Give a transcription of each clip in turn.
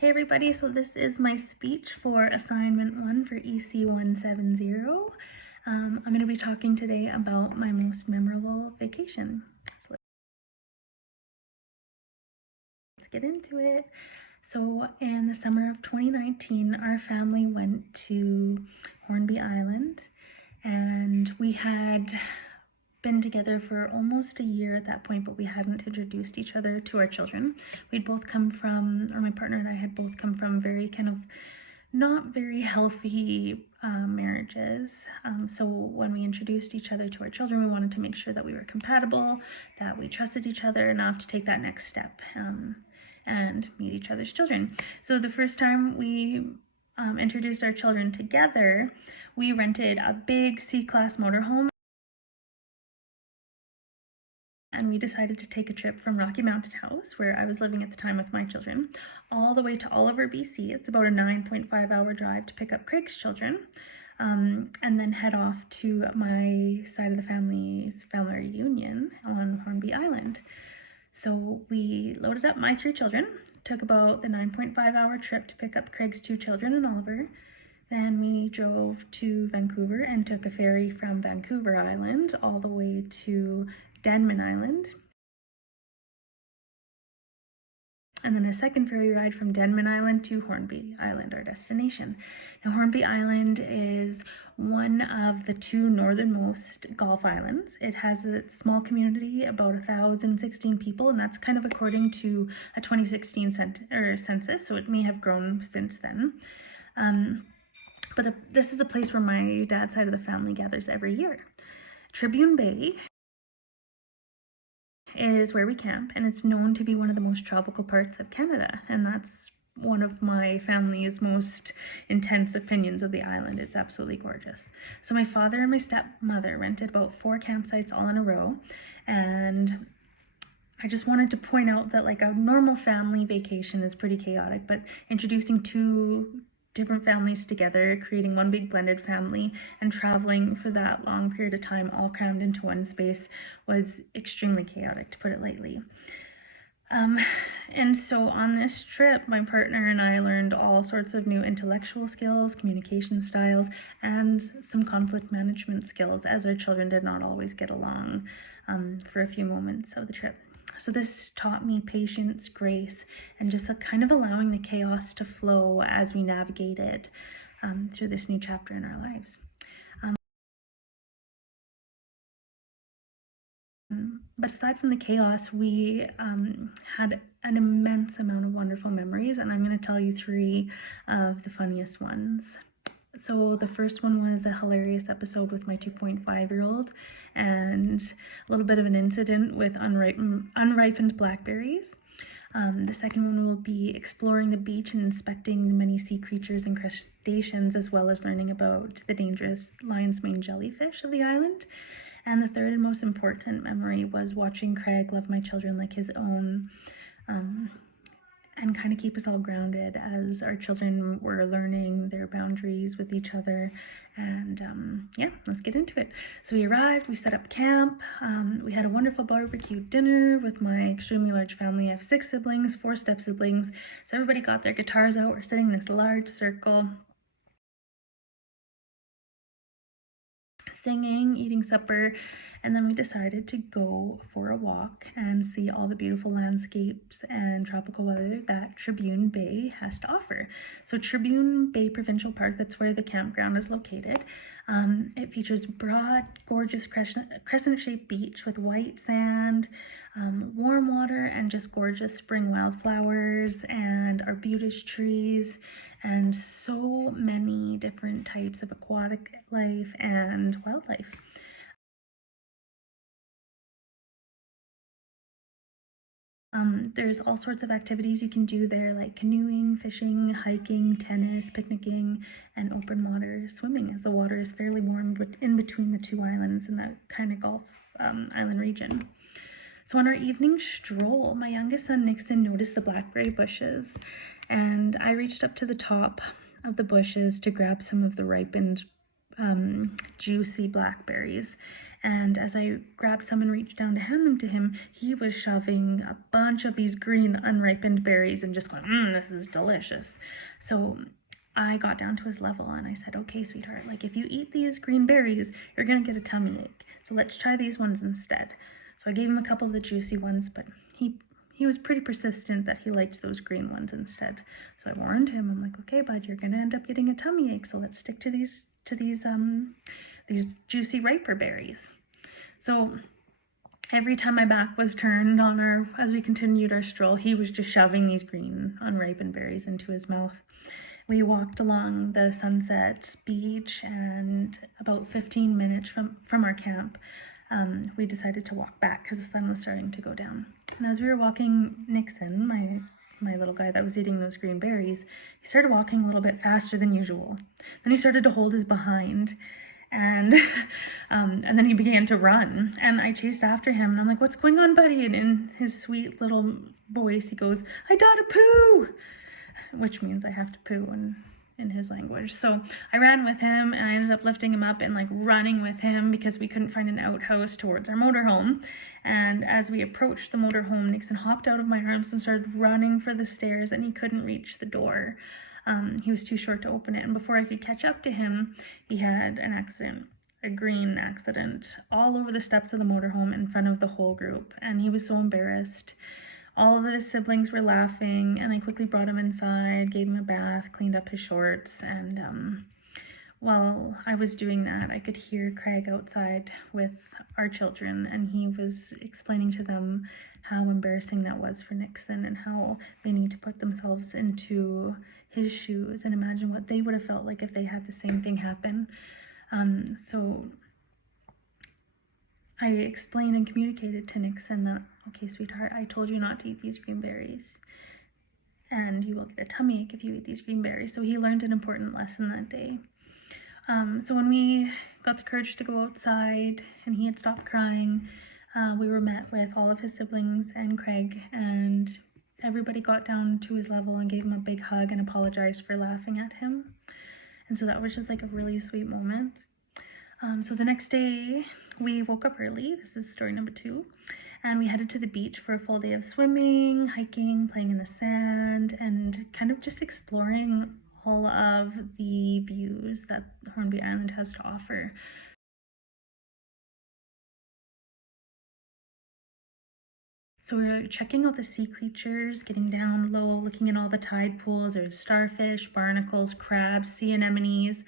Hey everybody, so this is my speech for assignment 1 for EC170. I'm going to be talking today about my most memorable vacation. So let's get into it. So in the summer of 2019, our family went to Hornby Island, and we had been together for almost a year at that point, but we hadn't introduced each other to our children. We'd both come from, or my partner and I had both come from very kind of not very healthy marriages. So when we introduced each other to our children, we wanted to make sure that we were compatible, that we trusted each other enough to take that next step and meet each other's children. So the first time we introduced our children together, we rented a big C-Class motorhome, and we decided to take a trip from Rocky Mountain House, where I was living at the time with my children, all the way to Oliver, BC. It's about a 9.5-hour drive to pick up Craig's children, and then head off to my side of the family's family reunion on Hornby Island. So we loaded up my 3 children, took about the 9.5-hour trip to pick up Craig's 2 children and Oliver. Then we drove to Vancouver and took a ferry from Vancouver Island all the way to Denman Island, and then a second ferry ride from Denman Island to Hornby Island, our destination. Now, Hornby Island is one of the 2 northernmost Gulf Islands. It has a small community, about 1,016 people, and that's kind of according to a 2016 census, so it may have grown since then. But this is a place where my dad's side of the family gathers every year. Tribune Bay is where we camp, and it's known to be one of the most tropical parts of Canada, and that's one of my family's most intense opinions of the island. It's absolutely gorgeous. So my father and my stepmother rented about 4 campsites all in a row, and I just wanted to point out that like a normal family vacation is pretty chaotic, but introducing 2 different families together, creating one big blended family, and traveling for that long period of time all crammed into one space was extremely chaotic, to put it lightly. And so on this trip, my partner and I learned all sorts of new intellectual skills, communication styles, and some conflict management skills, as our children did not always get along for a few moments of the trip. So this taught me patience, grace, and just kind of allowing the chaos to flow as we navigated through this new chapter in our lives. But aside from the chaos, we had an immense amount of wonderful memories, and I'm going to tell you 3 of the funniest ones. So the first one was a hilarious episode with my 2.5-year-old and a little bit of an incident with unripened blackberries. The second one will be exploring the beach and inspecting the many sea creatures and crustaceans, as well as learning about the dangerous lion's mane jellyfish of the island. And the third and most important memory was watching Craig love my children like his own, and kind of keep us all grounded as our children were learning their boundaries with each other. And yeah, let's get into it. So we arrived, we set up camp, we had a wonderful barbecue dinner with my extremely large family. I have 6 siblings, 4 step-siblings, so everybody got their guitars out. We're sitting in this large circle, singing, eating supper, and then we decided to go for a walk and see all the beautiful landscapes and tropical weather that Tribune Bay has to offer. So Tribune Bay Provincial Park, that's where the campground is located. It features broad, gorgeous crescent-shaped beach with white sand, warm water, and just gorgeous spring wildflowers and arbutus trees, and so many different types of aquatic life and wildlife. There's all sorts of activities you can do there, like canoeing, fishing, hiking, tennis, picnicking, and open water swimming, as the water is fairly warm in between the 2 islands in that kind of Gulf Island region. So on our evening stroll, my youngest son Nixon noticed the blackberry bushes, and I reached up to the top of the bushes to grab some of the ripened juicy blackberries. And as I grabbed some and reached down to hand them to him, he was shoving a bunch of these green unripened berries and just going, this is delicious. So I got down to his level and I said, okay, sweetheart, like if you eat these green berries, you're going to get a tummy ache. So let's try these ones instead. So I gave him a couple of the juicy ones, but he was pretty persistent that he liked those green ones instead. So I warned him, I'm like, okay, bud, you're going to end up getting a tummy ache. So let's stick to these juicy riper berries. So every time my back was turned on as we continued our stroll, he was just shoving these green unripened berries into his mouth. We walked along the Sunset Beach, and about 15 minutes from our camp, we decided to walk back because the sun was starting to go down. And as we were walking, Nixon, my little guy that was eating those green berries, he started walking a little bit faster than usual. Then he started to hold his behind, and then he began to run. And I chased after him, and I'm like, "What's going on, buddy?" And in his sweet little voice, he goes, "I got to poo," which means I have to poo in his language. So I ran with him, and I ended up lifting him up and like running with him because we couldn't find an outhouse towards our motorhome. And as we approached the motorhome, Nixon hopped out of my arms and started running for the stairs, and he couldn't reach the door. He was too short to open it, and before I could catch up to him, he had an accident, a green accident, all over the steps of the motorhome in front of the whole group, and he was so embarrassed. All of his siblings were laughing, and I quickly brought him inside, gave him a bath, cleaned up his shorts, and while I was doing that, I could hear Craig outside with our children, and he was explaining to them how embarrassing that was for Nixon and how they need to put themselves into his shoes and imagine what they would have felt like if they had the same thing happen. So I explained and communicated to Nixon that, okay, sweetheart, I told you not to eat these green berries, and you will get a tummy ache if you eat these green berries. So he learned an important lesson that day. So when we got the courage to go outside and he had stopped crying, we were met with all of his siblings and Craig, and everybody got down to his level and gave him a big hug and apologized for laughing at him. And so that was just like a really sweet moment. So the next day we woke up early. This is story number 2. And we headed to the beach for a full day of swimming, hiking, playing in the sand, and kind of just exploring all of the views that Hornby Island has to offer. So we're checking out the sea creatures, getting down low, looking at all the tide pools. There's starfish, barnacles, crabs, sea anemones,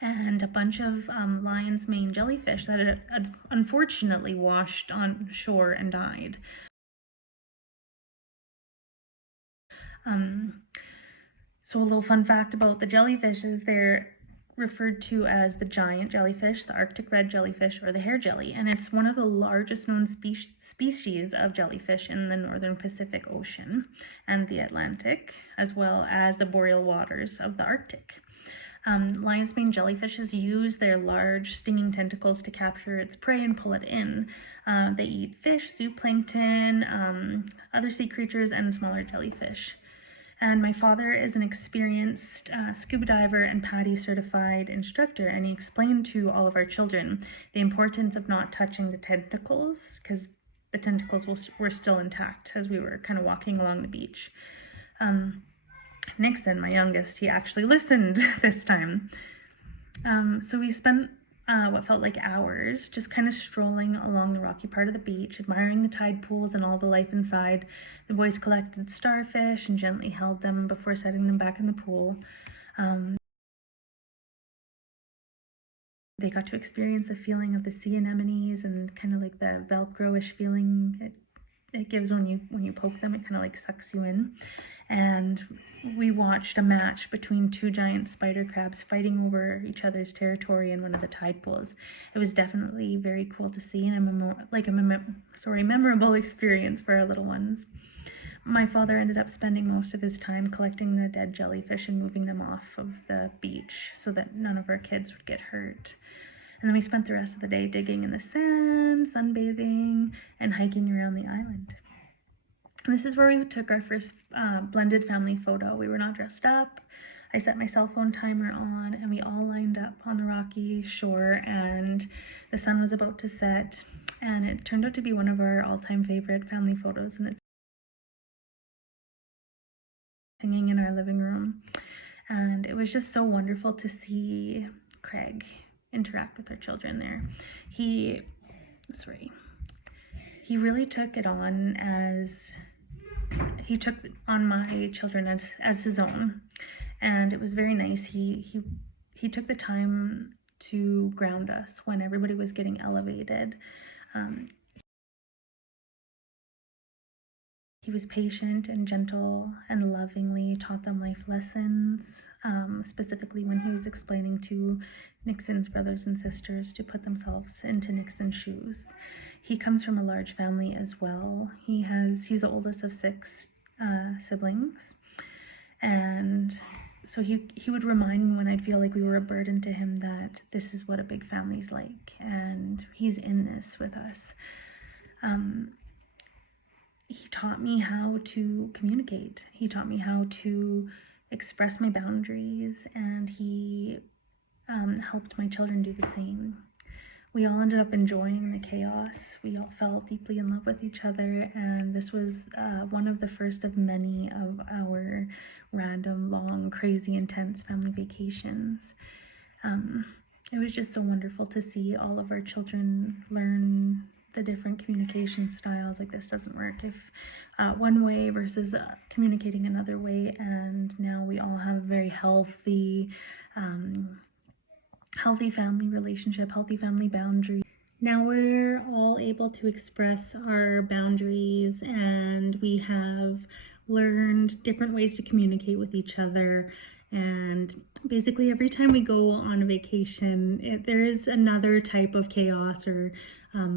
and a bunch of lion's mane jellyfish that had unfortunately washed on shore and died. So a little fun fact about the jellyfish is they're referred to as the giant jellyfish, the Arctic red jellyfish, or the hair jelly, and it's one of the largest known species of jellyfish in the northern Pacific Ocean and the Atlantic, as well as the boreal waters of the Arctic. Lion's mane jellyfishes use their large stinging tentacles to capture its prey and pull it in. They eat fish, zooplankton, other sea creatures, and smaller jellyfish. And my father is an experienced scuba diver and PADI certified instructor, and he explained to all of our children the importance of not touching the tentacles because the tentacles were still intact as we were kind of walking along the beach. Nixon, my youngest, he actually listened this time. So we spent what felt like hours just kind of strolling along the rocky part of the beach, admiring the tide pools and all the life inside. The boys collected starfish and gently held them before setting them back in the pool. They got to experience the feeling of the sea anemones and kind of like the Velcro-ish feeling it gives when you poke them. It kind of like sucks you in. And we watched a match between 2 giant spider crabs fighting over each other's territory in one of the tide pools. It was definitely very cool to see and a memorable experience for our little ones. My father ended up spending most of his time collecting the dead jellyfish and moving them off of the beach so that none of our kids would get hurt. And then we spent the rest of the day digging in the sand, sunbathing, and hiking around the island. And this is where we took our first blended family photo. We were not dressed up. I set my cell phone timer on, and we all lined up on the rocky shore, and the sun was about to set, and it turned out to be one of our all-time favorite family photos, and it's hanging in our living room. And it was just so wonderful to see Craig interact with our children there. He really took it on as he took on my children as his own, and it was very nice. He took the time to ground us when everybody was getting elevated. He was patient and gentle and lovingly taught them life lessons, specifically when he was explaining to Nixon's brothers and sisters to put themselves into Nixon's shoes. He comes from a large family as well. He's the oldest of 6 siblings, and so he would remind me when I'd feel like we were a burden to him that this is what a big family's like, and he's in this with us. He taught me how to communicate. He taught me how to express my boundaries, and he helped my children do the same. We all ended up enjoying the chaos. We all fell deeply in love with each other, and this was one of the first of many of our random, long, crazy, intense family vacations. It was just so wonderful to see all of our children learn the different communication styles. Like, this doesn't work if one way versus communicating another way, and now we all have a very healthy family relationship, healthy family boundaries. Now we're all able to express our boundaries, and we have learned different ways to communicate with each other. And basically every time we go on a vacation, there is another type of chaos or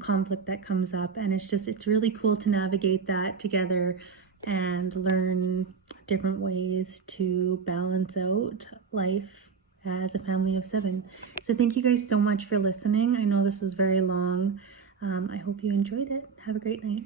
conflict that comes up, and it's really cool to navigate that together and learn different ways to balance out life as a family of 7. So thank you guys so much for listening. I know this was very long. I hope you enjoyed it. Have a great night.